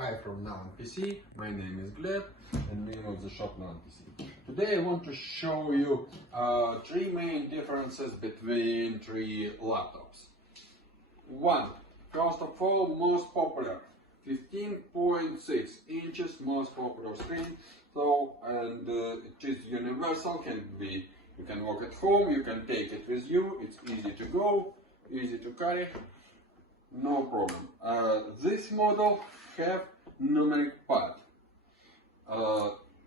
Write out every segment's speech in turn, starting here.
Hi from PC. My name is Gleb and name of the shop PC. Today I want to show you three main differences between three laptops. One, first of all, most popular 15.6 inches, most popular screen. So, and it is universal. You can work at home, you can take it with you. It's easy to go, easy to carry. No problem. This model have numeric pad.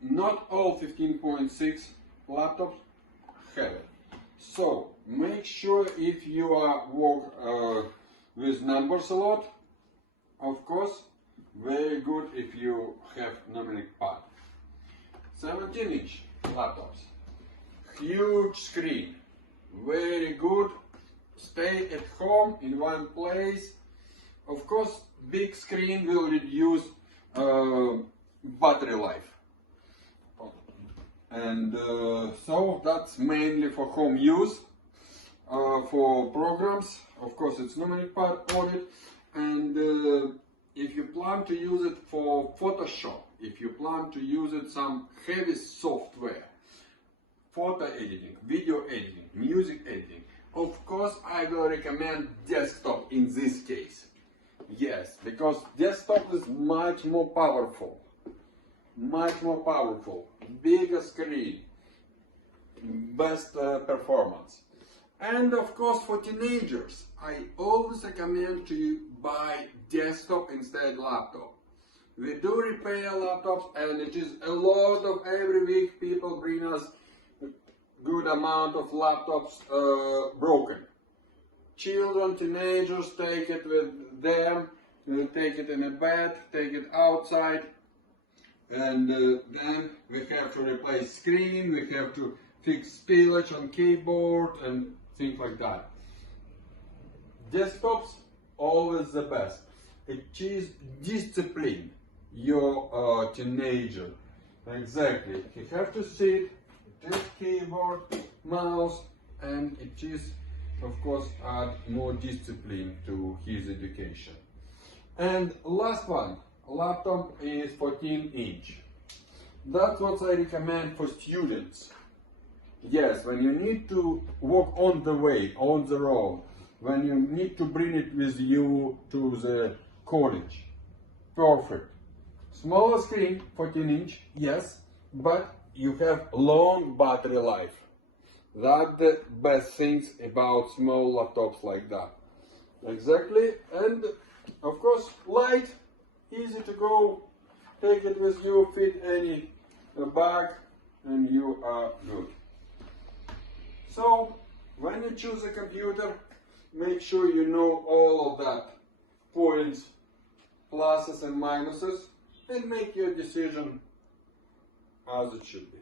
Not all 15.6 laptops have it. So make sure if you are work with numbers a lot, of course, very good if you have numeric pad. 17-inch laptops, huge screen, very good. Stay at home in one place. Of course, big screen will reduce battery life, and so that's mainly for home use. For programs, of course, it's numeric pad on it, and if you plan to use it for Photoshop, if you plan to use it some heavy software, photo editing, video editing, music editing, of course, I will recommend desktop in this case. Yes, because desktop is much more powerful. Bigger screen, best performance. And of course, for teenagers, I always recommend to buy desktop instead laptop. We do repair laptops, and it is a lot of every week people bring us good amount of laptops broken. Children, teenagers take it with them, take it in a bed, take it outside, and then we have to replace screen, we have to fix spillage on keyboard and things like that. Desktops, always the best. It is discipline your teenager. Exactly. You have to sit. This keyboard, mouse, and it is, of course, add more discipline to his education. And last one, laptop is 14-inch. That's what I recommend for students. Yes, when you need to walk on the way, on the road, when you need to bring it with you to the college. Perfect. Smaller screen, 14-inch, yes, but you have long battery life. That's the best things about small laptops like that. Exactly, and of course light, easy to go, take it with you, fit any bag, and you are good. So when you choose a computer, make sure you know all of that, points, pluses and minuses, and make your decision as it should be.